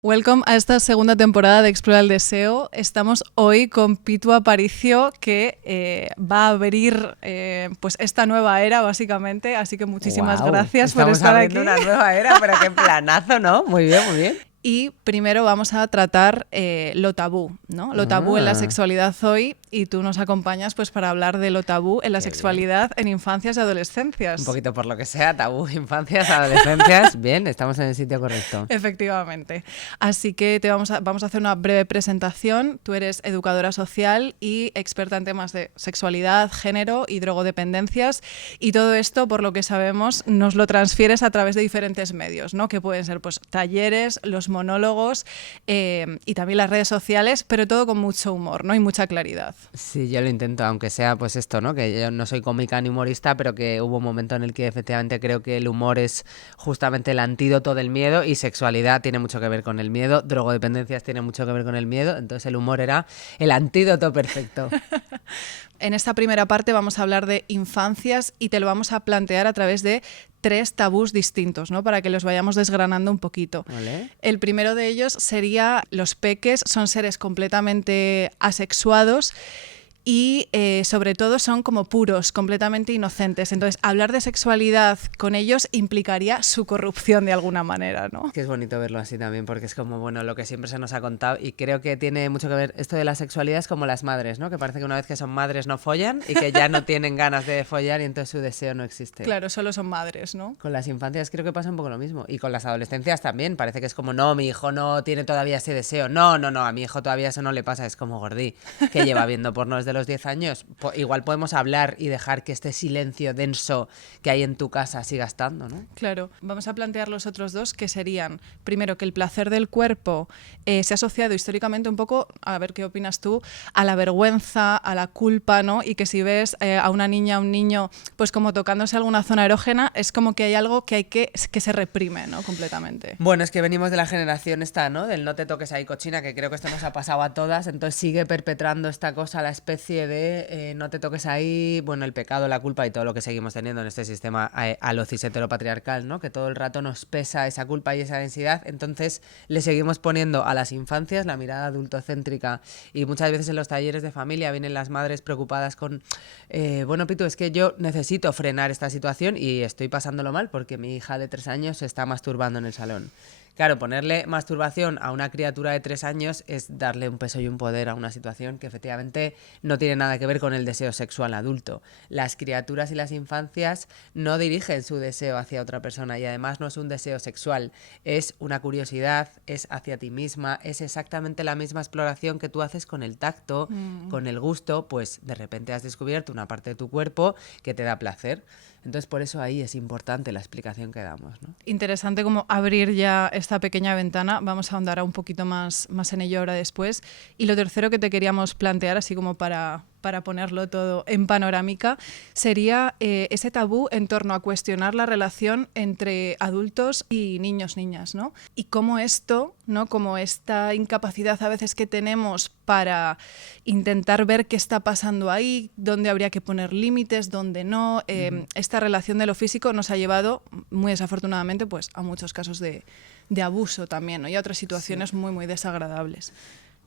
Welcome a esta segunda temporada de Explora el Deseo. Estamos hoy con Pitu Aparicio, que va a abrir pues esta nueva era, básicamente. Así que muchísimas gracias por estar aquí. Estamos abriendo una nueva era, pero qué planazo, ¿no? Muy bien, muy bien. Y primero vamos a tratar lo tabú, ¿no? Lo tabú en la sexualidad hoy, y tú nos acompañas pues para hablar de lo tabú en la sexualidad en infancias y adolescencias. Un poquito por lo que sea, tabú, infancias, adolescencias. Bien, estamos en el sitio correcto. Efectivamente. Así que vamos a hacer una breve presentación. Tú eres educadora social y experta en temas de sexualidad, género y drogodependencias, y todo esto, por lo que sabemos, nos lo transfieres a través de diferentes medios, ¿no? Que pueden ser pues talleres, los monólogos y también las redes sociales, pero todo con mucho humor, ¿no? Y mucha claridad. Sí, yo lo intento, aunque sea pues esto, ¿no? Que yo no soy cómica ni humorista, pero que hubo un momento en el que efectivamente creo que el humor es justamente el antídoto del miedo, y sexualidad tiene mucho que ver con el miedo, drogodependencias tiene mucho que ver con el miedo, entonces el humor era el antídoto perfecto. En esta primera parte vamos a hablar de infancias y te lo vamos a plantear a través de 3 tabús distintos, ¿no? Para que los vayamos desgranando un poquito. ¿Vale? El primero de ellos sería: los peques son seres completamente asexuados y sobre todo son como puros, completamente inocentes. Entonces, hablar de sexualidad con ellos implicaría su corrupción de alguna manera, ¿no? Que es bonito verlo así también, porque es como, bueno, lo que siempre se nos ha contado, y creo que tiene mucho que ver esto de la sexualidad. Es como las madres, ¿no? Que parece que una vez que son madres no follan y que ya no tienen ganas de follar y entonces su deseo no existe. Claro, solo son madres, ¿no? Con las infancias creo que pasa un poco lo mismo, y con las adolescencias también. Parece que es como, no, mi hijo no tiene todavía ese deseo. No, a mi hijo todavía eso no le pasa. Es como Gordí, que lleva viendo porno desde los 10 años. Igual podemos hablar y dejar que este silencio denso que hay en tu casa siga estando, ¿no? Claro. Vamos a plantear los otros dos, que serían, primero, que el placer del cuerpo se ha asociado históricamente un poco, a ver qué opinas tú, a la vergüenza, a la culpa, ¿no? Y que si ves a una niña, a un niño, pues como tocándose alguna zona erógena, es como que hay algo que se reprime, ¿no? Completamente. Bueno, es que venimos de la generación esta, ¿no? Del no te toques ahí, cochina, que creo que esto nos ha pasado a todas. Entonces sigue perpetrando esta cosa, la especie de no te toques ahí, bueno, el pecado, la culpa y todo lo que seguimos teniendo en este sistema a lo cis heteropatriarcal, ¿no? Que todo el rato nos pesa esa culpa y esa densidad. Entonces le seguimos poniendo a las infancias la mirada adultocéntrica, y muchas veces en los talleres de familia vienen las madres preocupadas con bueno, Pitu, es que yo necesito frenar esta situación y estoy pasándolo mal porque mi hija de 3 años se está masturbando en el salón. Claro, ponerle masturbación a una criatura de 3 años es darle un peso y un poder a una situación que efectivamente no tiene nada que ver con el deseo sexual adulto. Las criaturas y las infancias no dirigen su deseo hacia otra persona, y además no es un deseo sexual, es una curiosidad, es hacia ti misma, es exactamente la misma exploración que tú haces con el tacto, con el gusto. Pues de repente has descubierto una parte de tu cuerpo que te da placer. Entonces, por eso ahí es importante la explicación que damos, ¿no? Interesante como abrir ya esta pequeña ventana. Vamos a ahondar un poquito más en ello ahora después. Y lo tercero que te queríamos plantear, así como para ponerlo todo en panorámica, sería ese tabú en torno a cuestionar la relación entre adultos y niños, niñas, ¿no? Y cómo esto, ¿no? Como esta incapacidad a veces que tenemos para intentar ver qué está pasando ahí, dónde habría que poner límites, dónde no. Esta relación de lo físico nos ha llevado, muy desafortunadamente, pues a muchos casos de abuso también, ¿no? Y a otras situaciones muy, muy desagradables.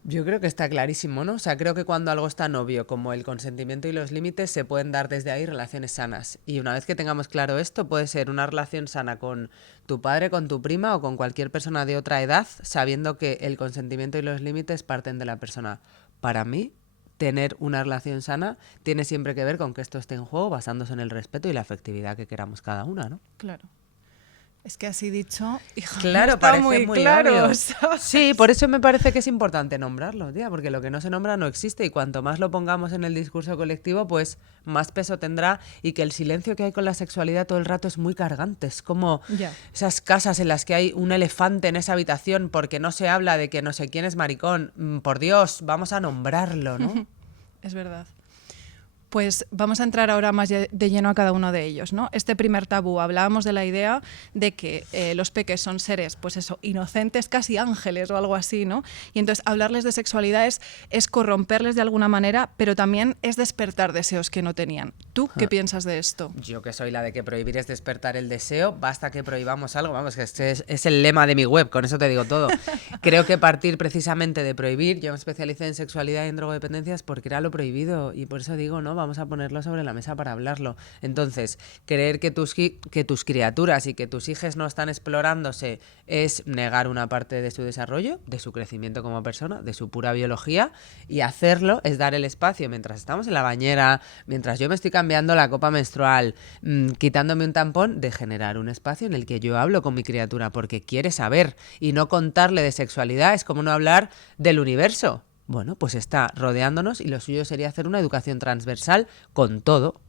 Yo creo que está clarísimo, ¿no? O sea, creo que cuando algo es tan obvio como el consentimiento y los límites, se pueden dar desde ahí relaciones sanas. Y una vez que tengamos claro esto, puede ser una relación sana con tu padre, con tu prima o con cualquier persona de otra edad, sabiendo que el consentimiento y los límites parten de la persona. Para mí, tener una relación sana tiene siempre que ver con que esto esté en juego, basándose en el respeto y la afectividad que queramos cada una, ¿no? Claro. Es que así dicho, hijo, claro, está parece muy claro. claro. Sí, por eso me parece que es importante nombrarlo, tía, porque lo que no se nombra no existe, y cuanto más lo pongamos en el discurso colectivo, pues más peso tendrá, y que el silencio que hay con la sexualidad todo el rato es muy cargante. Es como esas casas en las que hay un elefante en esa habitación porque no se habla de que no sé quién es maricón. Por Dios, vamos a nombrarlo, ¿no? Es verdad. Pues vamos a entrar ahora más de lleno a cada uno de ellos, ¿no? Este primer tabú, hablábamos de la idea de que los peques son seres, pues eso, inocentes, casi ángeles o algo así, ¿no? Y entonces hablarles de sexualidad es corromperles de alguna manera, pero también es despertar deseos que no tenían. ¿Tú qué piensas de esto? Yo que soy la de que prohibir es despertar el deseo, basta que prohibamos algo, vamos, que este es el lema de mi web, con eso te digo todo. Creo que partir precisamente de prohibir, yo me especialicé en sexualidad y en drogodependencias porque era lo prohibido y por eso digo, no, vamos a ponerlo sobre la mesa para hablarlo. Entonces, creer que tus criaturas y que tus hijos no están explorándose es negar una parte de su desarrollo, de su crecimiento como persona, de su pura biología, y hacerlo es dar el espacio mientras estamos en la bañera, mientras yo me estoy cambiando la copa menstrual, quitándome un tampón, de generar un espacio en el que yo hablo con mi criatura porque quiere saber, y no contarle de sexualidad es como no hablar del universo. Bueno, pues está rodeándonos y lo suyo sería hacer una educación transversal con todo.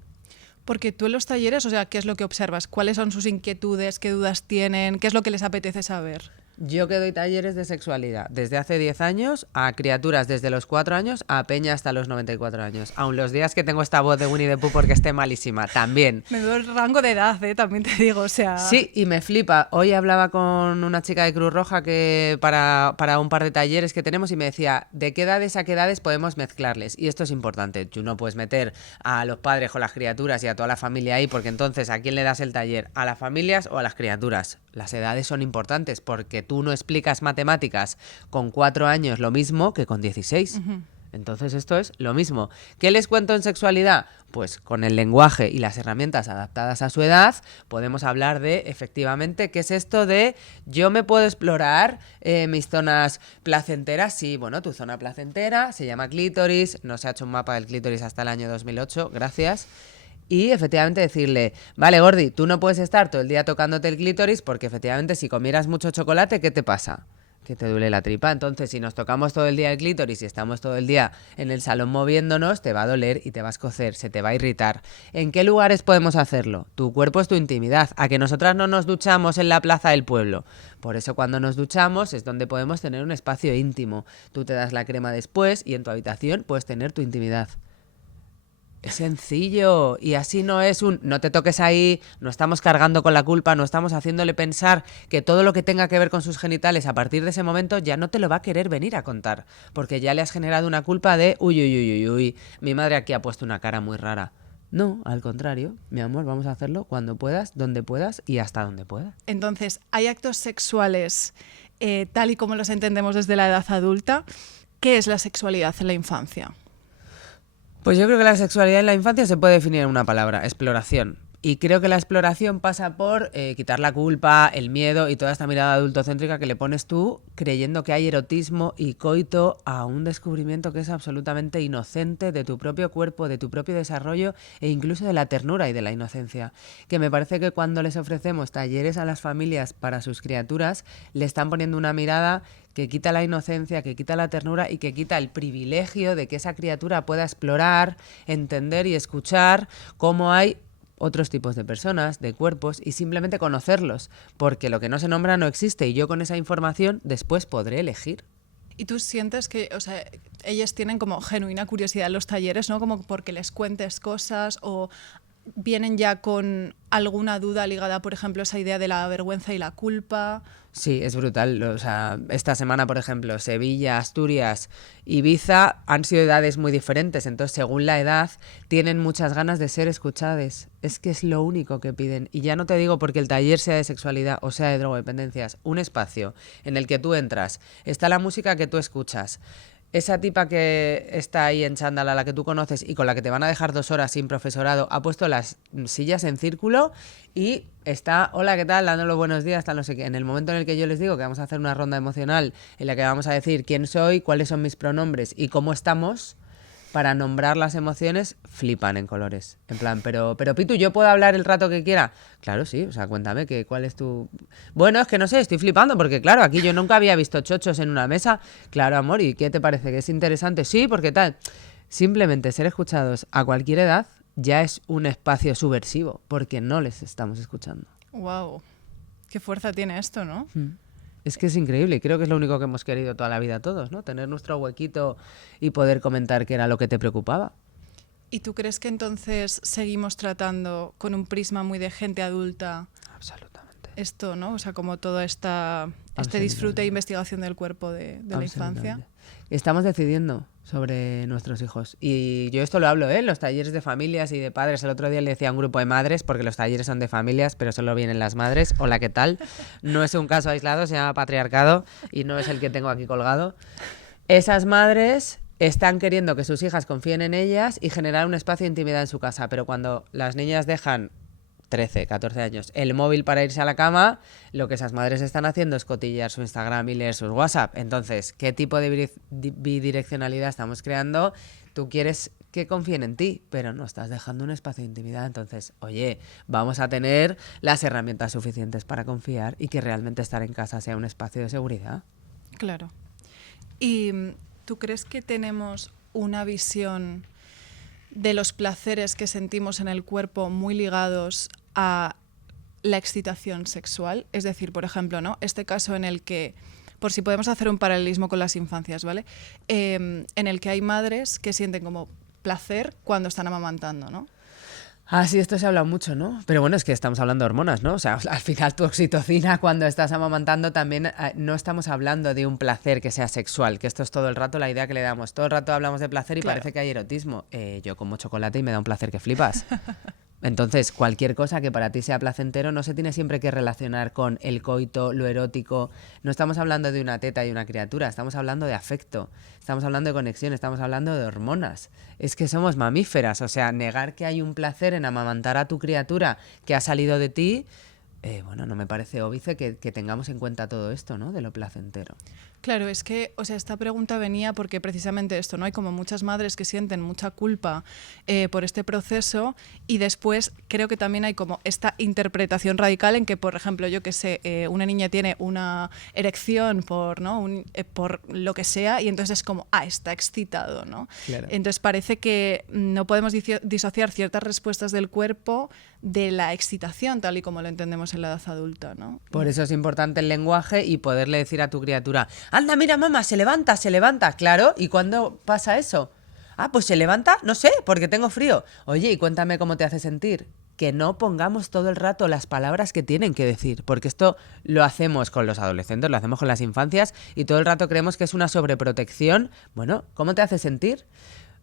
Porque tú en los talleres, o sea, ¿qué es lo que observas? ¿Cuáles son sus inquietudes? ¿Qué dudas tienen? ¿Qué es lo que les apetece saber? Yo que doy talleres de sexualidad desde hace 10 años a criaturas desde los 4 años a peña hasta los 94 años. Aun los días que tengo esta voz de Winnie the Pooh porque esté malísima, también. Me doy el rango de edad, también te digo, o sea... Sí, y me flipa. Hoy hablaba con una chica de Cruz Roja que para un par de talleres que tenemos y me decía, ¿de qué edades a qué edades podemos mezclarles? Y esto es importante. Tú no puedes meter a los padres o las criaturas y a toda la familia ahí porque entonces ¿a quién le das el taller? ¿A las familias o a las criaturas? Las edades son importantes porque tú no explicas matemáticas con 4 años lo mismo que con 16. Entonces esto es lo mismo. ¿Qué les cuento en sexualidad? Pues con el lenguaje y las herramientas adaptadas a su edad podemos hablar de, efectivamente, ¿qué es esto de yo me puedo explorar mis zonas placenteras? Sí, bueno, tu zona placentera se llama clítoris, no se ha hecho un mapa del clítoris hasta el año 2008, gracias. Y efectivamente decirle, vale, Gordi, tú no puedes estar todo el día tocándote el clítoris porque efectivamente si comieras mucho chocolate, ¿qué te pasa? Que te duele la tripa. Entonces, si nos tocamos todo el día el clítoris y estamos todo el día en el salón moviéndonos, te va a doler y te va a escocer, se te va a irritar. ¿En qué lugares podemos hacerlo? Tu cuerpo es tu intimidad. A que nosotras no nos duchamos en la plaza del pueblo. Por eso cuando nos duchamos es donde podemos tener un espacio íntimo. Tú te das la crema después y en tu habitación puedes tener tu intimidad. Es sencillo, y así no es no te toques ahí, no estamos cargando con la culpa, no estamos haciéndole pensar que todo lo que tenga que ver con sus genitales a partir de ese momento ya no te lo va a querer venir a contar, porque ya le has generado una culpa de uy, mi madre aquí ha puesto una cara muy rara. No, al contrario, mi amor, vamos a hacerlo cuando puedas, donde puedas y hasta donde puedas. Entonces, ¿hay actos sexuales tal y como los entendemos desde la edad adulta? ¿Qué es la sexualidad en la infancia? Pues yo creo que la sexualidad en la infancia se puede definir en una palabra, exploración. Y creo que la exploración pasa por quitar la culpa, el miedo y toda esta mirada adultocéntrica que le pones tú creyendo que hay erotismo y coito a un descubrimiento que es absolutamente inocente de tu propio cuerpo, de tu propio desarrollo e incluso de la ternura y de la inocencia. Que me parece que cuando les ofrecemos talleres a las familias para sus criaturas, le están poniendo una mirada que quita la inocencia, que quita la ternura y que quita el privilegio de que esa criatura pueda explorar, entender y escuchar cómo hay otros tipos de personas, de cuerpos, y simplemente conocerlos, porque lo que no se nombra no existe y yo con esa información después podré elegir. ¿Y tú sientes que, o sea, ellas tienen como genuina curiosidad en los talleres, ¿no? Como porque les cuentes cosas o vienen ya con alguna duda ligada, por ejemplo, a esa idea de la vergüenza y la culpa? Sí, es brutal. O sea, esta semana, por ejemplo, Sevilla, Asturias, Ibiza han sido edades muy diferentes. Entonces, según la edad, tienen muchas ganas de ser escuchadas. Es que es lo único que piden. Y ya no te digo porque el taller sea de sexualidad o sea de drogodependencias. Un espacio en el que tú entras. Está la música que tú escuchas. Esa tipa que está ahí en chándal a la que tú conoces y con la que te van a dejar 2 horas sin profesorado ha puesto las sillas en círculo y está, hola, ¿qué tal? Dando los buenos días, tal, no sé qué. En el momento en el que yo les digo que vamos a hacer una ronda emocional en la que vamos a decir quién soy, cuáles son mis pronombres y cómo estamos, para nombrar las emociones, flipan en colores. En plan, pero Pitu, ¿yo puedo hablar el rato que quiera? Claro, sí, o sea, cuéntame, ¿cuál es tu...? Bueno, es que no sé, estoy flipando, porque claro, aquí yo nunca había visto chochos en una mesa. Claro, amor, ¿y qué te parece? ¿Que es interesante? Sí, porque tal. Simplemente ser escuchados a cualquier edad ya es un espacio subversivo, porque no les estamos escuchando. Wow, qué fuerza tiene esto, ¿no? Es que es increíble y creo que es lo único que hemos querido toda la vida todos, ¿no? Tener nuestro huequito y poder comentar qué era lo que te preocupaba. ¿Y tú crees que entonces seguimos tratando con un prisma muy de gente adulta Absolutamente. esto, ¿no? O sea, como todo este disfrute e investigación del cuerpo de la infancia. Estamos decidiendo sobre nuestros hijos. Y yo esto lo hablo, en los talleres de familias y de padres. El otro día le decía a un grupo de madres, porque los talleres son de familias, pero solo vienen las madres. Hola, ¿qué tal? No es un caso aislado, se llama patriarcado y no es el que tengo aquí colgado. Esas madres están queriendo que sus hijas confíen en ellas y generar un espacio de intimidad en su casa, pero cuando las niñas dejan 13, 14 años, el móvil para irse a la cama, lo que esas madres están haciendo es cotillar su Instagram y leer sus WhatsApp. Entonces, ¿qué tipo de bidireccionalidad estamos creando? Tú quieres que confíen en ti, pero no estás dejando un espacio de intimidad. Entonces, oye, vamos a tener las herramientas suficientes para confiar y que realmente estar en casa sea un espacio de seguridad. Claro. ¿Y tú crees que tenemos una visión de los placeres que sentimos en el cuerpo muy ligados a la excitación sexual? Es decir, por ejemplo, ¿no? Este caso en el que, por si podemos hacer un paralelismo con las infancias, ¿vale? En el que hay madres que sienten como placer cuando están amamantando, ¿no? Ah, sí, esto se habla mucho, ¿no? Pero bueno, es que estamos hablando de hormonas, ¿no? O sea, al final tu oxitocina cuando estás amamantando también no estamos hablando de un placer que sea sexual, que esto es todo el rato la idea que le damos. Todo el rato hablamos de placer y Claro. parece que hay erotismo. Yo como chocolate y me da un placer que flipas. Entonces, cualquier cosa que para ti sea placentero no se tiene siempre que relacionar con el coito, lo erótico. No estamos hablando de una teta y una criatura, estamos hablando de afecto, estamos hablando de conexión, estamos hablando de hormonas. Es que somos mamíferas, o sea, negar que hay un placer en amamantar a tu criatura que ha salido de ti, bueno, no me parece óbice que tengamos en cuenta todo esto, ¿no? De lo placentero. Claro, es que, o sea, esta pregunta venía porque precisamente esto, ¿no? Hay como muchas madres que sienten mucha culpa por este proceso y después creo que también hay como esta interpretación radical en que, por ejemplo, yo que sé, una niña tiene una erección por, ¿no? Por lo que sea y entonces es como, está excitado, ¿no? Claro. Entonces parece que no podemos disociar ciertas respuestas del cuerpo de la excitación, tal y como lo entendemos en la edad adulta, ¿no? Por eso es importante el lenguaje y poderle decir a tu criatura, anda, mira, mamá, se levanta, claro, ¿y cuándo pasa eso? Ah, pues se levanta, no sé, porque tengo frío. Oye, y cuéntame cómo te hace sentir. Que no pongamos todo el rato las palabras que tienen que decir, porque esto lo hacemos con los adolescentes, lo hacemos con las infancias y todo el rato creemos que es una sobreprotección. Bueno, ¿cómo te hace sentir?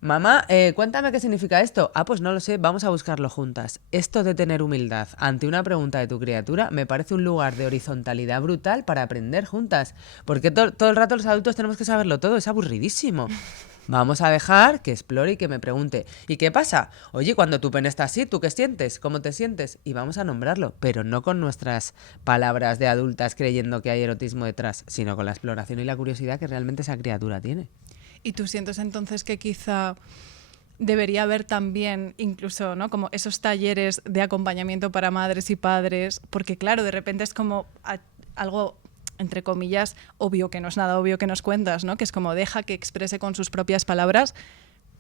Mamá, cuéntame qué significa esto. Ah, pues no lo sé, vamos a buscarlo juntas. Esto de tener humildad ante una pregunta de tu criatura me parece un lugar de horizontalidad brutal para aprender juntas. Porque todo el rato los adultos tenemos que saberlo todo, es aburridísimo. Vamos a dejar que explore y que me pregunte. ¿Y qué pasa? Oye, cuando tu pene está así, ¿tú qué sientes? ¿Cómo te sientes? Y vamos a nombrarlo, pero no con nuestras palabras de adultas creyendo que hay erotismo detrás, sino con la exploración y la curiosidad que realmente esa criatura tiene. ¿Y tú sientes entonces que quizá debería haber también incluso, ¿no? Como esos talleres de acompañamiento para madres y padres? Porque claro, de repente es como algo, entre comillas, obvio, que no es nada obvio que nos cuentas, ¿no? Que es como deja que exprese con sus propias palabras.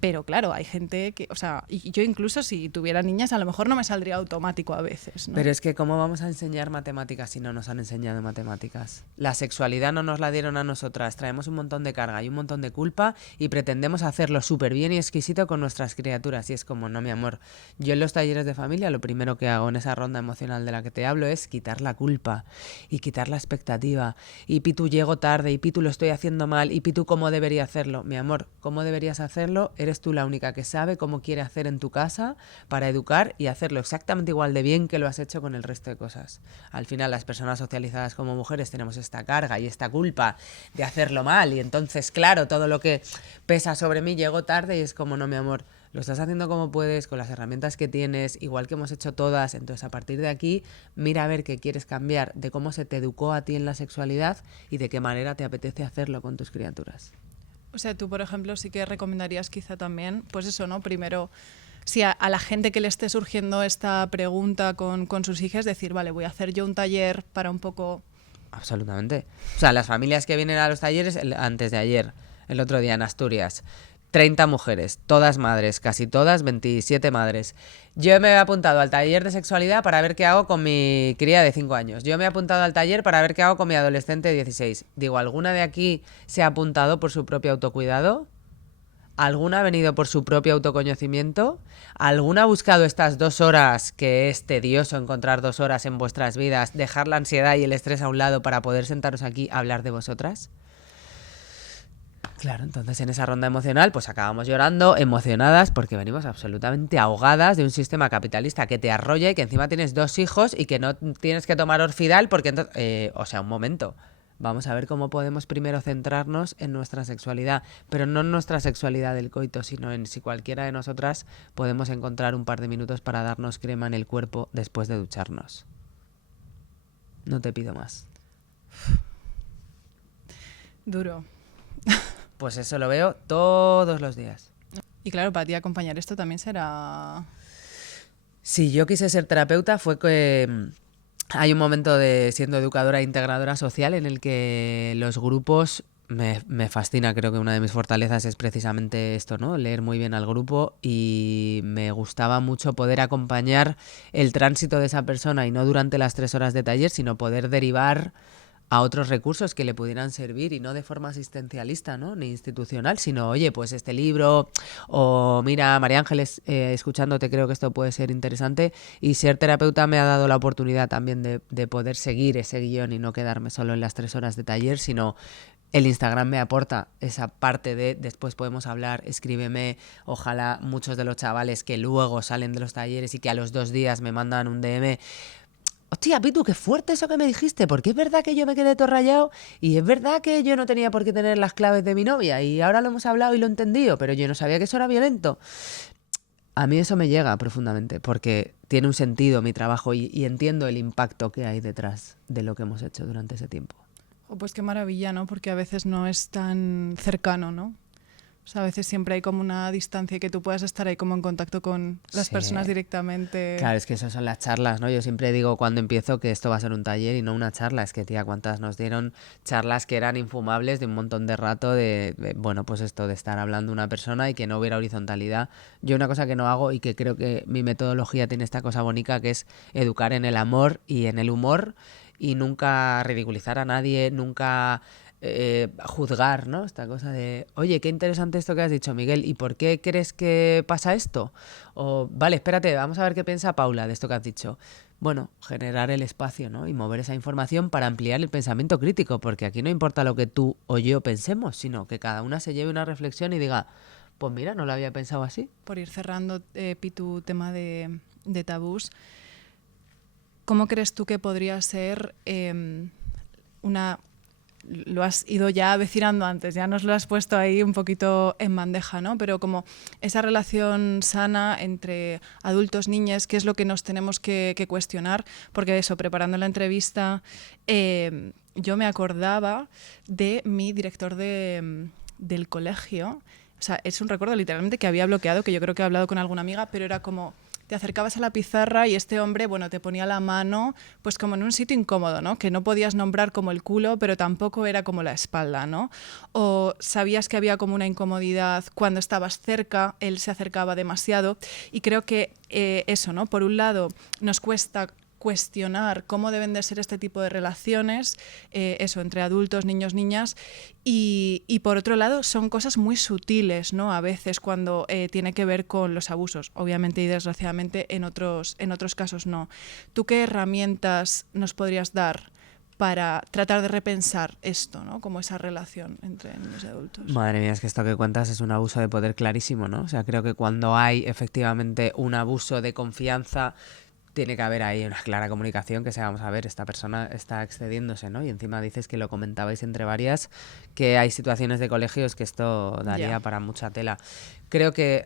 Pero claro, hay gente que, o sea, y yo incluso si tuviera niñas a lo mejor no me saldría automático a veces, ¿no? Pero es que ¿cómo vamos a enseñar matemáticas si no nos han enseñado matemáticas? La sexualidad no nos la dieron a nosotras, traemos un montón de carga y un montón de culpa y pretendemos hacerlo súper bien y exquisito con nuestras criaturas. Y es como, no, mi amor, yo en los talleres de familia lo primero que hago en esa ronda emocional de la que te hablo es quitar la culpa y quitar la expectativa. Y Pitu, llego tarde, y Pitu, lo estoy haciendo mal, y Pitu, ¿cómo debería hacerlo? Mi amor, ¿cómo deberías hacerlo? Eres tú la única que sabe cómo quiere hacer en tu casa para educar y hacerlo exactamente igual de bien que lo has hecho con el resto de cosas. Al final, las personas socializadas como mujeres tenemos esta carga y esta culpa de hacerlo mal y entonces, claro, todo lo que pesa sobre mí llego tarde y es como, no, mi amor, lo estás haciendo como puedes, con las herramientas que tienes, igual que hemos hecho todas. Entonces, a partir de aquí, mira a ver qué quieres cambiar de cómo se te educó a ti en la sexualidad y de qué manera te apetece hacerlo con tus criaturas. O sea, tú, por ejemplo, sí que recomendarías quizá también, pues eso, ¿no? Primero, si a la gente que le esté surgiendo esta pregunta con sus hijas, decir, vale, voy a hacer yo un taller para un poco... Absolutamente. O sea, las familias que vienen a los talleres, antes de ayer, el otro día en Asturias, 30 mujeres, todas madres, casi todas 27 madres. Yo me he apuntado al taller de sexualidad para ver qué hago con mi cría de 5 años. Yo me he apuntado al taller para ver qué hago con mi adolescente de 16. Digo, ¿alguna de aquí se ha apuntado por su propio autocuidado? alguna ha venido por su propio autoconocimiento, alguna ha buscado estas 2 horas, que es tedioso encontrar 2 horas en vuestras vidas, dejar la ansiedad y el estrés a un lado para poder sentaros aquí a hablar de vosotras. Claro, entonces en esa ronda emocional pues acabamos llorando, emocionadas, porque venimos absolutamente ahogadas de un sistema capitalista que te arrolla y que encima tienes 2 hijos y que no tienes que tomar Orfidal porque entonces... o sea, un momento. Vamos a ver cómo podemos primero centrarnos en nuestra sexualidad, pero no en nuestra sexualidad del coito, sino en si cualquiera de nosotras podemos encontrar un par de minutos para darnos crema en el cuerpo después de ducharnos. No te pido más. Duro. Pues eso lo veo todos los días. Y claro, para ti acompañar esto también será... Si yo quise ser terapeuta fue que hay un momento de siendo educadora e integradora social en el que los grupos me fascina. Creo que una de mis fortalezas es precisamente esto, ¿no? Leer muy bien al grupo, y me gustaba mucho poder acompañar el tránsito de esa persona, y no durante las 3 horas de taller, sino poder derivar a otros recursos que le pudieran servir, y no de forma asistencialista, ¿no? Ni institucional, sino, oye, pues este libro, o mira, María Ángeles, escuchándote creo que esto puede ser interesante, y ser terapeuta me ha dado la oportunidad también de poder seguir ese guión y no quedarme solo en las 3 horas de taller, sino el Instagram me aporta esa parte de después podemos hablar, escríbeme. Ojalá muchos de los chavales que luego salen de los talleres y que a los 2 días me mandan un DM, hostia, Pitu, qué fuerte eso que me dijiste, porque es verdad que yo me quedé todo rayado y es verdad que yo no tenía por qué tener las claves de mi novia y ahora lo hemos hablado y lo he entendido, pero yo no sabía que eso era violento. A mí eso me llega profundamente porque tiene un sentido mi trabajo, y entiendo el impacto que hay detrás de lo que hemos hecho durante ese tiempo. Oh, pues qué maravilla, ¿no? Porque a veces no es tan cercano, ¿no? O sea, a veces siempre hay como una distancia y que tú puedas estar ahí como en contacto con las personas directamente. Claro, es que esas son las charlas, ¿no? Yo siempre digo cuando empiezo que esto va a ser un taller y no una charla. Es que, tía, cuántas nos dieron charlas que eran infumables de un montón de rato bueno, pues esto de estar hablando una persona y que no hubiera horizontalidad. Yo una cosa que no hago y que creo que mi metodología tiene esta cosa bonita, que es educar en el amor y en el humor, y nunca ridiculizar a nadie, nunca juzgar, ¿no? Esta cosa de, oye, qué interesante esto que has dicho, Miguel, ¿y por qué crees que pasa esto? O, vale, espérate, vamos a ver qué piensa Paula de esto que has dicho. Bueno, generar el espacio, ¿no? Y mover esa información para ampliar el pensamiento crítico, porque aquí no importa lo que tú o yo pensemos, sino que cada una se lleve una reflexión y diga, pues mira, no lo había pensado así. Por ir cerrando, Pitu, tema de tabús, ¿cómo crees tú que podría ser una... Lo has ido ya avecinando antes, ya nos lo has puesto ahí un poquito en bandeja, ¿no? Pero como esa relación sana entre adultos, niñas, ¿qué es lo que nos tenemos que cuestionar? Porque eso, preparando la entrevista, yo me acordaba de mi director del colegio. O sea, es un recuerdo literalmente que había bloqueado, que yo creo que he hablado con alguna amiga, pero era como... Te acercabas a la pizarra y este hombre, bueno, te ponía la mano pues como en un sitio incómodo, ¿no? Que no podías nombrar como el culo, pero tampoco era como la espalda, ¿no? O sabías que había como una incomodidad cuando estabas cerca, él se acercaba demasiado, y creo que eso, ¿no? Por un lado, nos cuesta cuestionar cómo deben de ser este tipo de relaciones, eso, entre adultos, niños, niñas, y por otro lado son cosas muy sutiles, ¿no? A veces cuando tiene que ver con los abusos, obviamente y desgraciadamente en otros casos no. ¿Tú qué herramientas nos podrías dar para tratar de repensar esto, ¿no? Como esa relación entre niños y adultos? Madre mía, es que esto que cuentas es un abuso de poder clarísimo, ¿no? O sea, creo que cuando hay efectivamente un abuso de confianza, tiene que haber ahí una clara comunicación que sea, vamos a ver, esta persona está excediéndose, ¿no? Y encima dices que lo comentabais entre varias, que hay situaciones de colegios que esto daría para mucha tela. Creo que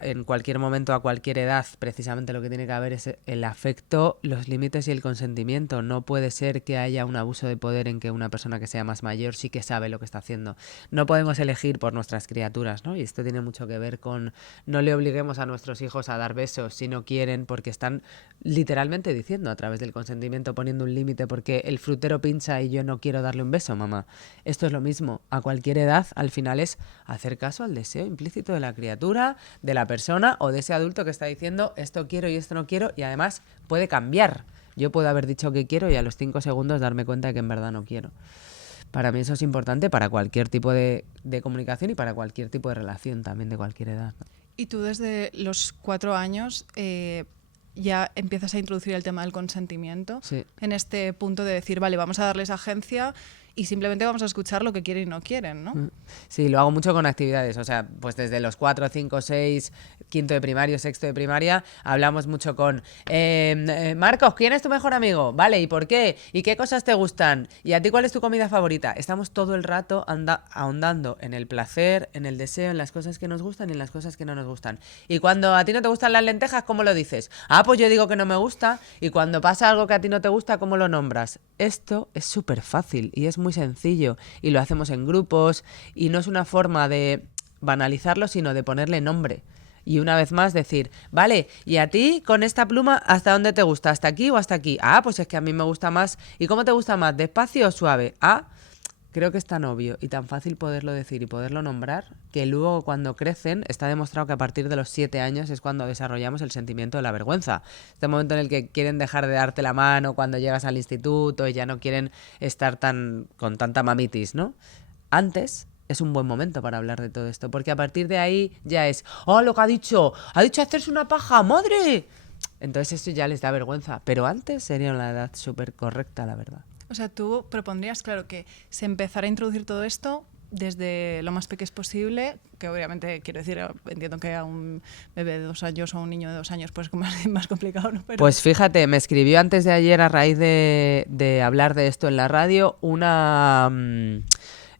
en cualquier momento, a cualquier edad, precisamente lo que tiene que haber es el afecto, los límites y el consentimiento. No puede ser que haya un abuso de poder en que una persona que sea más mayor sí que sabe lo que está haciendo. No podemos elegir por nuestras criaturas, ¿no? Y esto tiene mucho que ver con no le obliguemos a nuestros hijos a dar besos si no quieren, porque están literalmente diciendo a través del consentimiento, poniendo un límite, porque el frutero pincha y yo no quiero darle un beso, mamá. Esto es lo mismo. A cualquier edad, al final es hacer caso al deseo implícito de la criatura, de la persona o de ese adulto que está diciendo esto quiero y esto no quiero, y además puede cambiar. Yo puedo haber dicho que quiero y a los 5 segundos darme cuenta de que en verdad no quiero. Para mí eso es importante para cualquier tipo de comunicación y para cualquier tipo de relación también de cualquier edad, ¿no? Y tú desde los 4 años ya empiezas a introducir el tema del consentimiento, Sí. en este punto de decir, vale, vamos a darles agencia y simplemente vamos a escuchar lo que quieren y no quieren, ¿no? Sí, lo hago mucho con actividades, o sea, pues desde los 4, 5, 6, quinto de primaria, sexto de primaria, hablamos mucho con Marcos, ¿quién es tu mejor amigo? Vale, ¿y por qué? ¿Y qué cosas te gustan? ¿Y a ti cuál es tu comida favorita? Estamos todo el rato ahondando en el placer, en el deseo, en las cosas que nos gustan y en las cosas que no nos gustan. Y cuando a ti no te gustan las lentejas, ¿cómo lo dices? Ah, pues yo digo que no me gusta. Y cuando pasa algo que a ti no te gusta, ¿cómo lo nombras? Esto es súper fácil y es muy sencillo y lo hacemos en grupos y no es una forma de banalizarlo, sino de ponerle nombre. Y una vez más decir, vale, ¿y a ti con esta pluma hasta dónde te gusta? ¿Hasta aquí o hasta aquí? Ah, pues es que a mí me gusta más. ¿Y cómo te gusta más? ¿Despacio o suave? Ah, creo que es tan obvio y tan fácil poderlo decir y poderlo nombrar que luego cuando crecen está demostrado que a partir de los 7 años es cuando desarrollamos el sentimiento de la vergüenza. Este momento en el que quieren dejar de darte la mano cuando llegas al instituto y ya no quieren estar con tanta mamitis, ¿no? Antes es un buen momento para hablar de todo esto, porque a partir de ahí ya es, oh, lo que ha dicho hacerse una paja, madre. Entonces eso ya les da vergüenza, pero antes sería una edad súper correcta, la verdad. O sea, tú propondrías, claro, que se empezara a introducir todo esto desde lo más pequeño posible, que obviamente, quiero decir, entiendo que a un bebé de 2 años o a un niño de 2 años pues es más complicado, ¿no? Pero... Pues fíjate, me escribió antes de ayer a raíz de hablar de esto en la radio una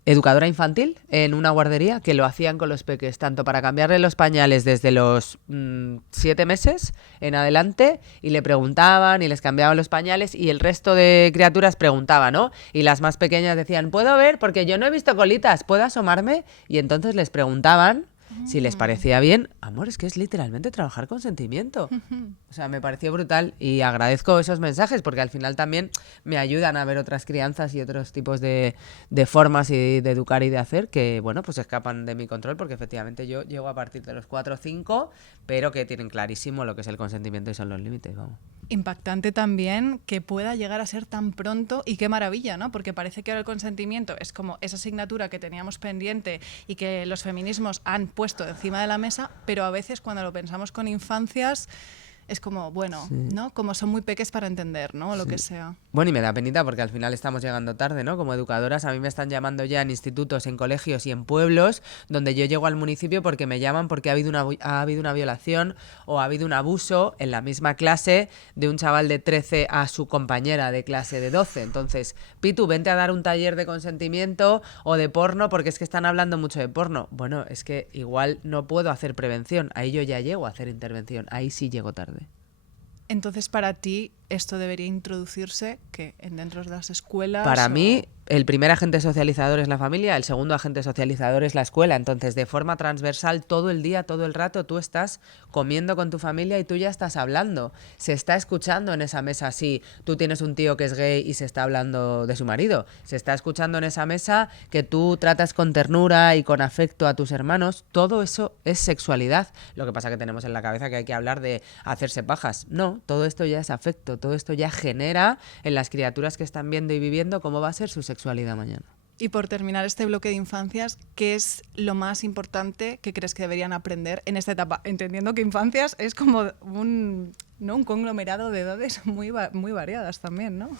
educadora infantil en una guardería que lo hacían con los peques, tanto para cambiarle los pañales desde los 7 meses en adelante y le preguntaban y les cambiaban los pañales y el resto de criaturas preguntaban, ¿no? Y las más pequeñas decían, ¿puedo ver? Porque yo no he visto colitas, ¿puedo asomarme? Y entonces les preguntaban si les parecía bien. Amor, es que es literalmente trabajar con sentimiento. O sea, me pareció brutal y agradezco esos mensajes porque al final también me ayudan a ver otras crianzas y otros tipos de formas y de educar y de hacer que, bueno, pues escapan de mi control porque efectivamente yo llego a partir de los 4 o 5, pero que tienen clarísimo lo que es el consentimiento y son los límites, vamos. Impactante también que pueda llegar a ser tan pronto y qué maravilla, ¿no? Porque parece que ahora el consentimiento es como esa asignatura que teníamos pendiente y que los feminismos han puesto encima de la mesa, pero a veces cuando lo pensamos con infancias es como, bueno, sí, ¿no? Como son muy peques para entender, ¿no? O lo sí, que sea. Bueno, y me da penita porque al final estamos llegando tarde, ¿no? Como educadoras, a mí me están llamando ya en institutos, en colegios y en pueblos donde yo llego al municipio porque me llaman porque ha habido una violación o ha habido un abuso en la misma clase de un chaval de 13 a su compañera de clase de 12. Entonces, Pitu, vente a dar un taller de consentimiento o de porno porque es que están hablando mucho de porno. Bueno, es que igual no puedo hacer prevención, ahí yo ya llego a hacer intervención, ahí sí llego tarde. Entonces, para ti, ¿esto debería introducirse dentro de las escuelas? Para mí, el primer agente socializador es la familia, el segundo agente socializador es la escuela. Entonces, de forma transversal, todo el día, todo el rato, tú estás comiendo con tu familia y tú ya estás hablando. Se está escuchando en esa mesa, sí, tú tienes un tío que es gay y se está hablando de su marido. Se está escuchando en esa mesa que tú tratas con ternura y con afecto a tus hermanos. Todo eso es sexualidad. Lo que pasa que tenemos en la cabeza que hay que hablar de hacerse pajas. No, todo esto ya es afecto, todo esto ya genera en las criaturas que están viendo y viviendo cómo va a ser su sexualidad mañana. Y por terminar este bloque de infancias, ¿qué es lo más importante que crees que deberían aprender en esta etapa? Entendiendo que infancias es como un conglomerado de edades muy variadas también, ¿no?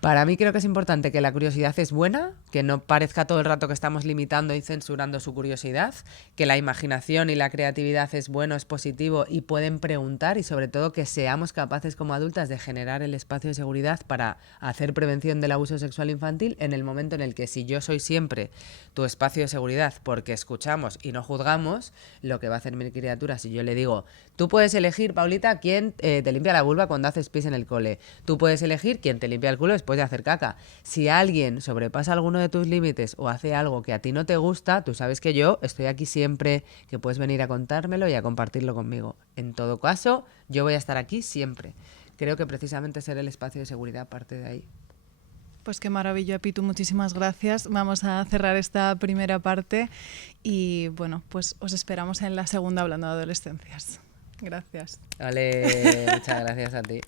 Para mí creo que es importante que la curiosidad es buena, que no parezca todo el rato que estamos limitando y censurando su curiosidad, que la imaginación y la creatividad es bueno, es positivo y pueden preguntar y sobre todo que seamos capaces como adultas de generar el espacio de seguridad para hacer prevención del abuso sexual infantil en el momento en el que si yo soy siempre tu espacio de seguridad porque escuchamos y no juzgamos, lo que va a hacer mi criatura si yo le digo, tú puedes elegir, Paulita, quién te limpia la vulva cuando haces pis en el cole, tú puedes elegir quién te limpia el culo después de hacer caca. Si alguien sobrepasa alguno de tus límites o hace algo que a ti no te gusta, tú sabes que yo estoy aquí siempre, que puedes venir a contármelo y a compartirlo conmigo. En todo caso, yo voy a estar aquí siempre. Creo que precisamente ser el espacio de seguridad parte de ahí. Pues qué maravilla, Pitu, muchísimas gracias. Vamos a cerrar esta primera parte y bueno, pues os esperamos en la segunda hablando de adolescencias. Gracias. Vale, muchas gracias a ti.